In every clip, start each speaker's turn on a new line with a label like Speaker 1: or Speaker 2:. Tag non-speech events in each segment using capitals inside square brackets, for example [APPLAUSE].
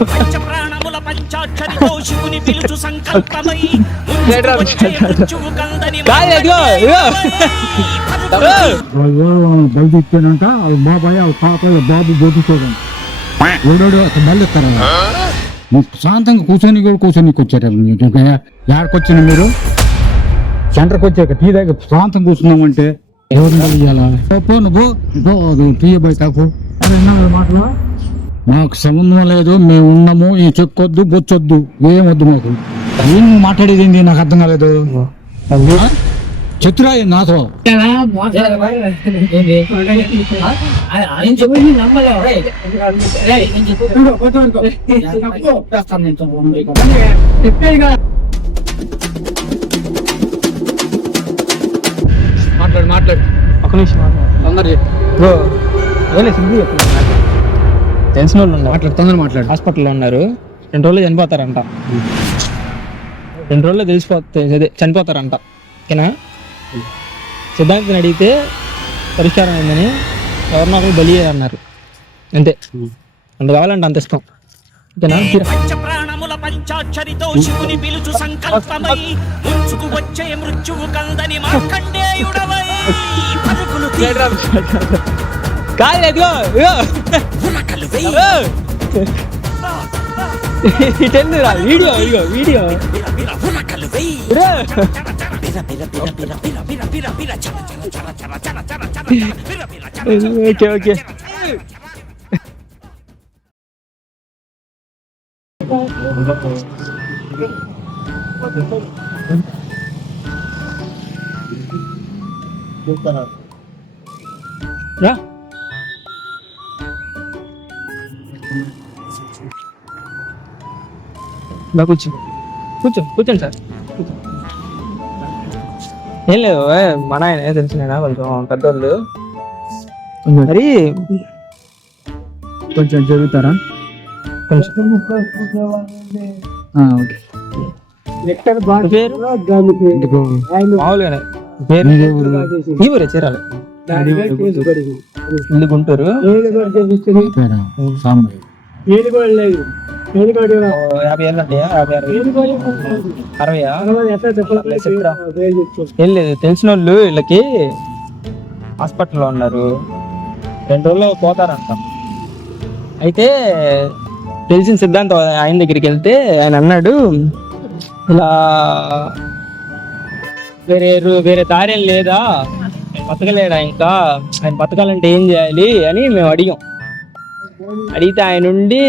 Speaker 1: పంచ
Speaker 2: బాబాయ్ పాప బాబు బోధించడం శాంతంగా కూర్చొని కూడా కూర్చొని వచ్చారు ఎక్కడికొచ్చిన మీరు? సెంటర్కి వచ్చాక టీ దగ్గర శాంతం కూర్చున్నామంటే ఎవరు నువ్వు. నువ్వు టీ బయటకు మాటలు? మాకు సంబంధం లేదు మేము ఉన్నాము ఈ చెక్కొద్దు బొచ్చొద్దు ఏమొద్దు మాకు? ఏం మాట్లాడేది ఏంది నాకు అర్థం కాలేదు? చెత్తురా నాతో మాట్లాడు మాట్లాడు.
Speaker 3: ఒక నిమిషం
Speaker 2: తొందర
Speaker 3: తెలిసిన వాళ్ళు ఉన్నారు.
Speaker 2: మాట్లాడు తొందర మాట్లాడు.
Speaker 3: హాస్పిటల్లో ఉన్నారు. రెండు రోజులు చనిపోతారంట. రెండు రోజుల్లో తెలిసిపోతే అదే చనిపోతారంట. ఓకేనా? సిద్ధాంతిని అడిగితే పరిష్కారం అయిందని ఎవరినో ఒకరు బలి అన్నారు అంతే. అంత కావాలంటే అంత ఇష్టం ఓకేనా?
Speaker 1: పంచ ప్రాణముల పంచాక్షరితో శివుని పిలుచు సంకల్పమై ముంచుకు వచ్చే మృత్యువు కందని మార్కండేయుడవై పరుగులు காலையில் எதுவோ ஐயோ டென்னுரா video video video okay
Speaker 3: okay Yeah. రా కూర్చో. కూర్చో కూర్చోండి సార్. ఏం లేదు మన ఆయన తెలిసిన కొంచెం పెద్దోళ్ళు? మరి
Speaker 2: కొంచెం జరుగుతారా?
Speaker 3: కొంచెం.
Speaker 2: ఓకే.
Speaker 3: పేరు? మామూలుగానే. పేరు? ఈ ఊరే? చీరాలి. గుంటూరు? యాభై ఏళ్ళు ఉంటాయా యాభై అరవై. ఏం లేదు తెలిసిన వాళ్ళు వీళ్ళకి హాస్పిటల్లో ఉన్నారు. రెండు రోజుల్లో పోతారంట. అయితే తెలిసిన సిద్ధాంతం ఆయన దగ్గరికి వెళ్తే ఆయన అన్నాడు ఇలా వేరే రు- వేరే దారి లేదా? ఆయన బతకలేడా ఇంకా? ఆయన బతకాలంటే ఏం చేయాలి అని మేము అడిగాం. అడిగితే ఆయన ఉండి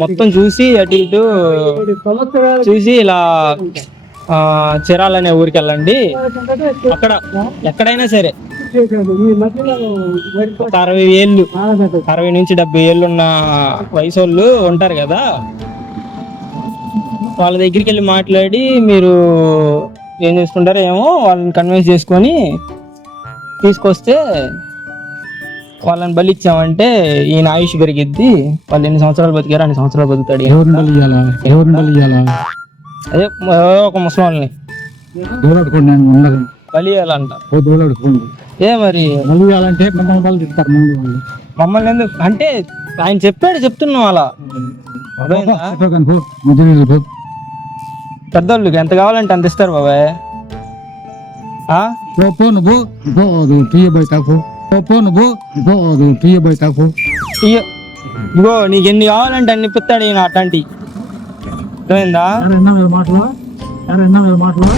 Speaker 3: మొత్తం చూసి అటు ఇటు చూసి ఇలా ఆ, చిరాలనే ఊరికి వెళ్ళండి అక్కడ ఎక్కడైనా సరే. ఒక అరవై ఏళ్ళు అరవై నుంచి డెబ్బై ఏళ్ళు ఉన్న వయసు వాళ్ళు ఉంటారు కదా. వాళ్ళ దగ్గరికి వెళ్ళి మాట్లాడి మీరు ఏం చేసుకుంటారో ఏమో వాళ్ళని కన్విన్స్ చేసుకొని తీసుకొస్తే వాళ్ళని బలి ఇచ్చామంటే ఈయన ఆయుష్ పెరిగిద్ది. వాళ్ళు ఎన్ని సంవత్సరాలు బతికారో అన్ని సంవత్సరాలు బతుకుతాడు ఈయన.
Speaker 2: ఎవరిని బలి ఇవ్వాలా ఎవరిని బలి ఇవ్వాలా
Speaker 3: అదే ఎవరో ఒక ముసలి
Speaker 2: దూలాడుకోండి నేను ఉండదు
Speaker 3: బలి ఇవ్వాలంట
Speaker 2: ఓ దూలాడుకోండి.
Speaker 3: ఏ మరి?
Speaker 2: బలి మిమ్మల్ని బలి ఇస్తారు ముందు వాళ్ళు.
Speaker 3: మమ్మల్ని ఎందుకు? అంటే ఆయన చెప్పాడు చెప్తున్నాం అలా. అర్థమైందా?
Speaker 2: చెప్పు కానీ పో, మధ్యలో వెళ్ళి పో.
Speaker 3: పెద్దోళ్ళకి ఎంత కావాలంటే అంత ఇస్తారు బాబాయ్. ఆ?
Speaker 2: పో పో నువ్వు పో నువ్వు. పో అది టీయ బయట తాకు
Speaker 3: ఇయ్యో. ఇగో నీకు ఎన్ని కావాలంటే అన్ని ఇప్పిస్తాడు ఈయన అట్లాంటి. అర్థమైందా?
Speaker 2: మాటలు మాటలు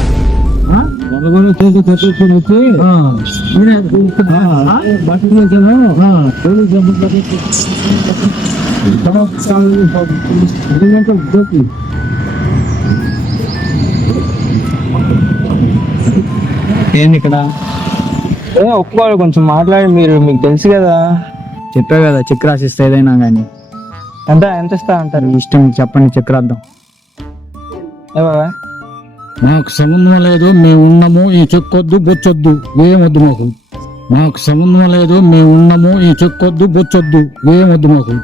Speaker 2: వరగొని చేసి వచ్చి బట్టలు వచ్చాను ఏంది ఇక్కడ?
Speaker 3: ఏ ఒప్పుకోవాలి కొంచెం మాట్లాడి మీరు మీకు తెలుసు కదా.
Speaker 2: చెప్పా కదా చెక్ రాసిస్తే ఏదైనా కానీ
Speaker 3: ఎంత ఎంత ఇస్తా అంటారు?
Speaker 2: ఇష్టం చెప్పండి చెక్ రాద్దాం.
Speaker 3: ఏ బాబాయ్
Speaker 2: మాకు సంబంధం లేదు మేము ఉన్నాము ఈ చెక్కొద్దు బొచ్చొద్దు ఏమొద్దు మాకు? మాకు సంబంధం లేదు మేము ఉన్నాము ఈ చెక్కొద్దు బొచ్చొద్దు ఏమొద్దు మాకు?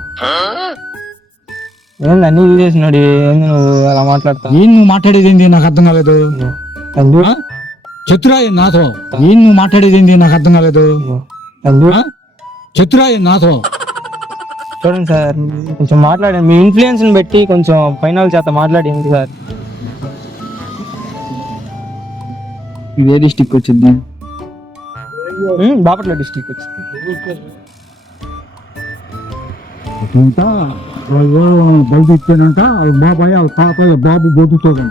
Speaker 3: ఏంది అన్ని చేసినాడు ఏంది నువ్వు అలా మాట్లాడతావు?
Speaker 2: ఏం నువ్వు మాట్లాడేది ఏంది? నాకు అర్థం కాలేదు? ఆ? చెత్తురాయి నాతో ఏం నువ్వు మాట్లాడేది ఏంది? నాకు అర్థం కాలేదు? చెత్తురాయి నాతో
Speaker 3: చూడండి సార్ కొంచెం మాట్లాడండి. మీ ఇన్ఫ్లుయెన్స్ని బట్టి కొంచెం ఫైనల్ చేత మాట్లాడింది సార్.
Speaker 4: ఇది ఏ డిస్టిక్ వచ్చింది?
Speaker 3: బాపట్ల డిస్టిక్ వచ్చింది.
Speaker 2: ఇచ్చానంట వాళ్ళ బాబాయ్ వాళ్ళ తాతయ్య బాబు బతుకుతాడు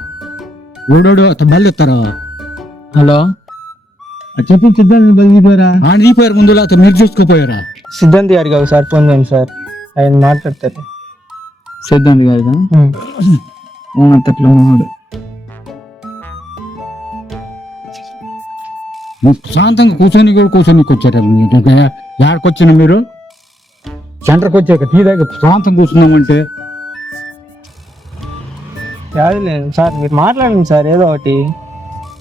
Speaker 2: ఓడాడు అతను మళ్ళీ ఎత్తారా
Speaker 4: హలో?
Speaker 2: ఆయన ఈ పేరు ముందు అతను మీరు చూసుకుపోయారా?
Speaker 3: సిద్ధాంతి గారు కాదు సార్ ఫోన్ చేయండి సార్. ఆయన మాట్లాడతారు.
Speaker 4: సిద్ధాంత్ గారిదా?
Speaker 3: ఉమ్.
Speaker 4: తట్లో ఉన్నాడు.
Speaker 2: మీరు శాంతంగా కూర్చొని కూడా కూర్చొని వచ్చారు ఎక్కడికొచ్చిన మీరు సెంటర్కి వచ్చాక టీ దగ్గర శాంతం కూర్చున్నామంటే?
Speaker 3: కాదులేదు సార్ మీరు మాట్లాడండి సార్ ఏదో ఒకటి.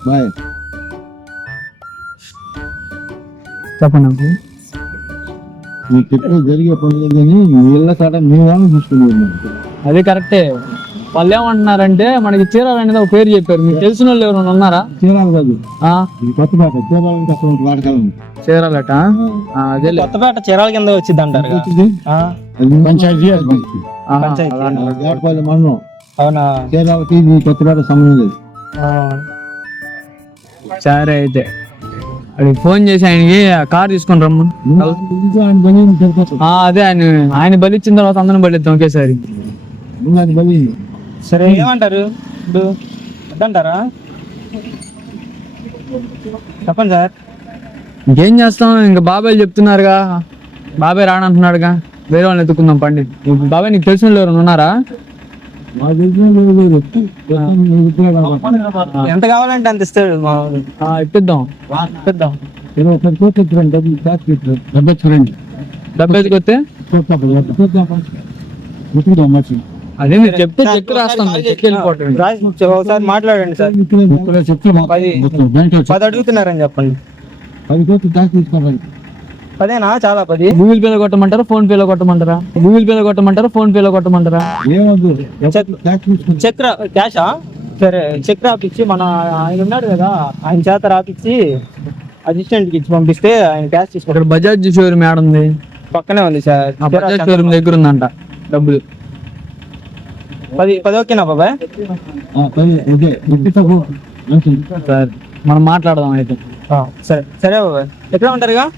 Speaker 2: బాయ్.
Speaker 4: చెప్పండి
Speaker 2: మీకు ఎప్పుడు జరిగే పని కానీ వీళ్ళ కాడ మీ చూసుకుని
Speaker 4: అది కరెక్టే. వాళ్ళు ఏమంటున్నారంటే మనకి చీరాలు అనేది ఒక పేరు చెప్పారు. మీకు తెలిసిన వాళ్ళు ఎవరైనా ఉన్నారా?
Speaker 2: చీరాలు కాదు.
Speaker 4: ఆ,
Speaker 2: ఇది కొత్త పాట. చీరాలంటే అక్కడ వాడకాలం
Speaker 4: చీరాలట? ఆ, అదేలే
Speaker 3: కొత్తపేట చీరాల కింద వచ్చింది అంటారు
Speaker 2: పంచాయతీ
Speaker 3: పంచాయతీ.
Speaker 2: మండలం
Speaker 3: అవునా?
Speaker 2: చీరాలకి కొత్తపేట సంబంధం లేదు.
Speaker 4: సరే అయితే. అది ఫోన్ చేసి ఆయనకి కార్ తీసుకొని రమ్మను
Speaker 2: ఆయన బలి
Speaker 4: ఆ, అదే ఆయన ఆయన బలిచ్చిన తర్వాత అందరం బలిద్దాం ఒకేసారి.
Speaker 2: ఇంకా ఆయన బలి
Speaker 3: సరే. ఏమంటారు? ఇప్పుడు వద్దంటారా చెప్పండి సార్.
Speaker 4: ఇంకేం చేస్తాం? ఇంకా బాబాయ్ చెప్తున్నారుగా. బాబాయ్ రానంటున్నాడుగా. వేరే వాళ్ళని ఎత్తుకుందాం పండి. బాబాయ్ నీకు తెలిసిన వాళ్ళు ఎవరైనా ఉన్నారా?
Speaker 3: ఎంత కావాలంటే అంత ఇస్తాడు మా వాడు.
Speaker 4: ఆ, ఇప్పిద్దాం.
Speaker 3: ఇప్పిద్దాం.
Speaker 2: ఇరవై ఒకటి కోట్లు ఇచ్చారండి, డబ్బులు ట్యాక్స్ ఇచ్చారు. డబ్బు. వెతుకుదాం మంచి.
Speaker 4: అదే మీరు చెప్తే చెక్ రాస్తాం చెక్
Speaker 3: ఒకసారి మాట్లాడండి సార్.
Speaker 2: చెప్తే
Speaker 3: పది. అడుగుతున్నారని చెప్పండి.
Speaker 2: పది కోట్లు ట్యాక్స్ తీసుకోవాలి.
Speaker 3: పదేనా? చాలా పది.
Speaker 4: గూగుల్ పేలో కొట్టమంటారా? ఫోన్ పేలో కొట్టమంటారా? గూగుల్ పేలో కొట్టమంటారా? ఫోన్ పేలో కొట్టమంటారా?
Speaker 2: ఏమొద్దు. ట్యాక్స్ తీసుకోండి
Speaker 3: చెక్ రా- క్యాషా సరే చెక్ రాపిచ్చి మన ఆయన ఉన్నాడు కదా ఆయన చేత రాపిచ్చి అసిస్టెంట్కి ఇచ్చి పంపిస్తే ఆయన క్యాష్ తీసుకుంటాడు.
Speaker 4: ఇక్కడ బజాజ్ షోరూమ్ యాడ్ ఉంది
Speaker 3: పక్కనే ఉంది సార్.
Speaker 4: ఆ బజాజ్ షోరూమ్ దగ్గర ఉందంట. డబ్బులు.
Speaker 3: పది పది ఓకేనా బాబాయ్.
Speaker 4: సరే మనం మాట్లాడదాం అయితే.
Speaker 3: ఆ, సరే. సరే బాబాయ్. ఎక్కడ ఉంటారుగా?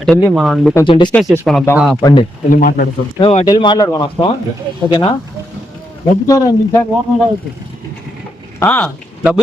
Speaker 3: అటు వెళ్ళి మనం కొంచెం డిస్కస్ చేసుకొని వద్దాం.
Speaker 4: ఆ, పండి. వెళ్ళి మాట్లాడుతాం
Speaker 3: మేము అటు వెళ్ళి మాట్లాడుకొని వస్తాం. ఓకేనా?
Speaker 2: డబ్బుతారా మీ శాఖ ఓపెన్ కావచ్చు.
Speaker 3: ఆ, డబ్బు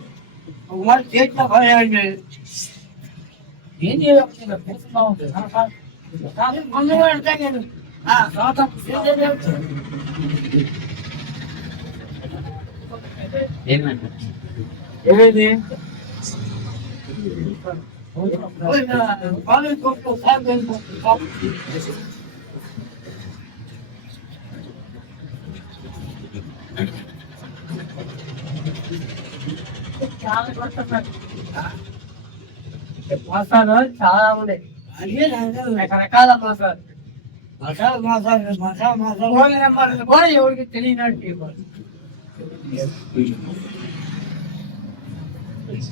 Speaker 3: పెద్ద బ్యాగ్ తీసుకొని సరేనా ఎక్కడ ఉండండి ఆ? సార్ ఆన్ సార్
Speaker 5: మసాలా చాలా ఉన్నాయి రకరకాల మసాలా మసాలా మసాలా మసాలా మసాలా ఫోన్ నెంబర్లు కూడా ఎవరికి తెలియనట్టు ఇవ్వాలి.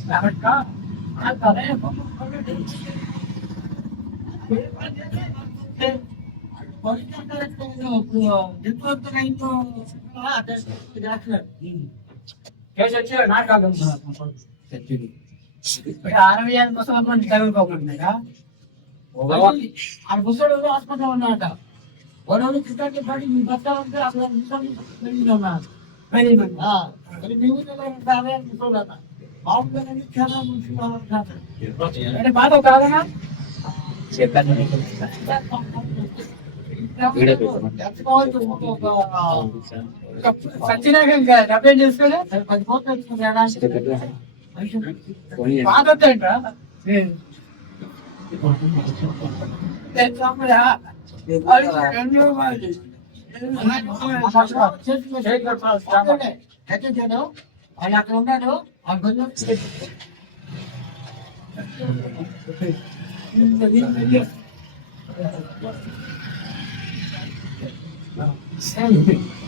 Speaker 5: కరెక్టా? ఏళ్ళ కోసం చదువుకోకుండా ఆ ముసడు హాస్పిటల్ ఉన్నాట వాళ్ళు క్రికెట్ పడి మీ భర్త ఉంటే అసలు ముసలి ఉన్నారు వెరీ గుడ్ మరి మీ ఊళ్ళో అరవై ఏళ్ళ ముసలు బాగుంటుందని చాలా ముసలి అంటే బాధ కాదనా సచ్చినాక ఇంకా డబ్బే చేసుకొని పది కోట్లు తీసుకుని బాధ ఆయన అక్కడ ఉన్నాడు ఆ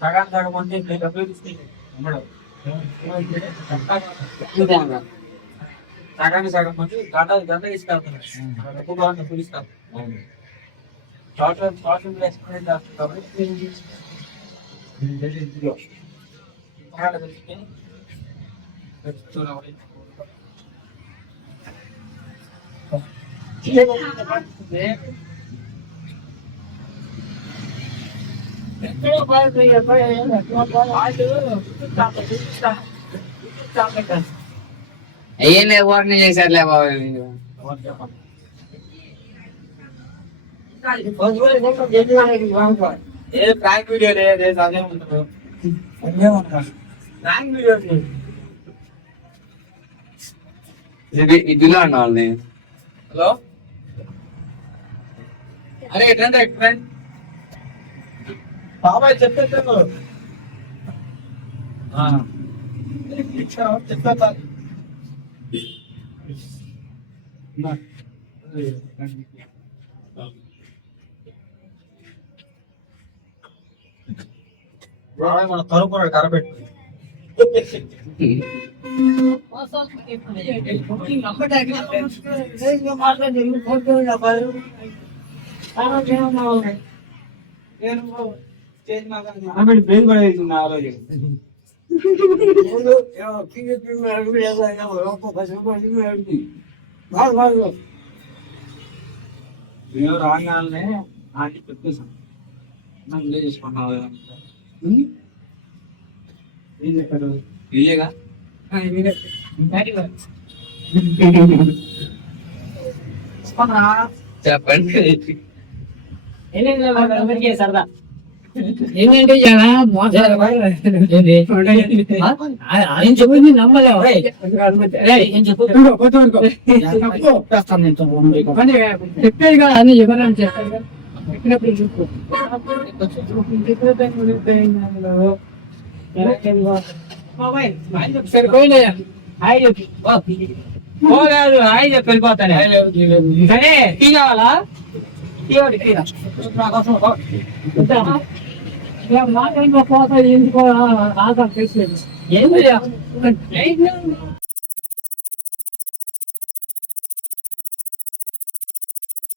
Speaker 3: సగం సగం మంది డబ్బులు తీసుకుంటారు సగానికి సగం మంది గంట గంట తీసుకెళ్తున్నారు డబ్బు బాగుంది డబ్బులు ఇస్తారు షార్ట్ తెలుసుకొని చూడాలి
Speaker 4: అయ్యే వాటిని చేశారులే బాబు.
Speaker 3: ఏ ప్రాంక్ వీడియో లేదు అదే ఉంటుంది ప్రాంక్ వీడియో
Speaker 4: ఇది ఇదిలో అన్న వాళ్ళని
Speaker 3: హలో? అరే ఎట్లంటే ఎక్స్ప్లెయిన్ బాబాయ్ చెప్పేస్తాను చెప్పేస్తా బాబాయ్ మన తరుపు కరపెట్టు [LAUGHS] నేను రాగానే ఆంటీ చెప్పేసాను నన్ను కదా. ఏం చెప్పారు? ఇల్లేగా
Speaker 4: చెప్పండి.
Speaker 3: సరదా
Speaker 5: ఏంటంటే చాలా మోసాలు ఆయన చెప్పింది నమ్మలేవు ఏం చెప్పు? చెప్పేది కదా అన్ని చెప్పాలని చెప్పారు కదా. చెప్పినప్పుడు సరిపోయినాయా హాయ్ చెప్పు
Speaker 3: ఓ కాదు హాయ్ చెప్పి వెళ్ళిపోతానే సరే టీ కావాలా టీ ఒకటి టీ రా.
Speaker 5: మాట్లాడిన పోతా ఎందుకో ఆధార్ చేసేది ఏం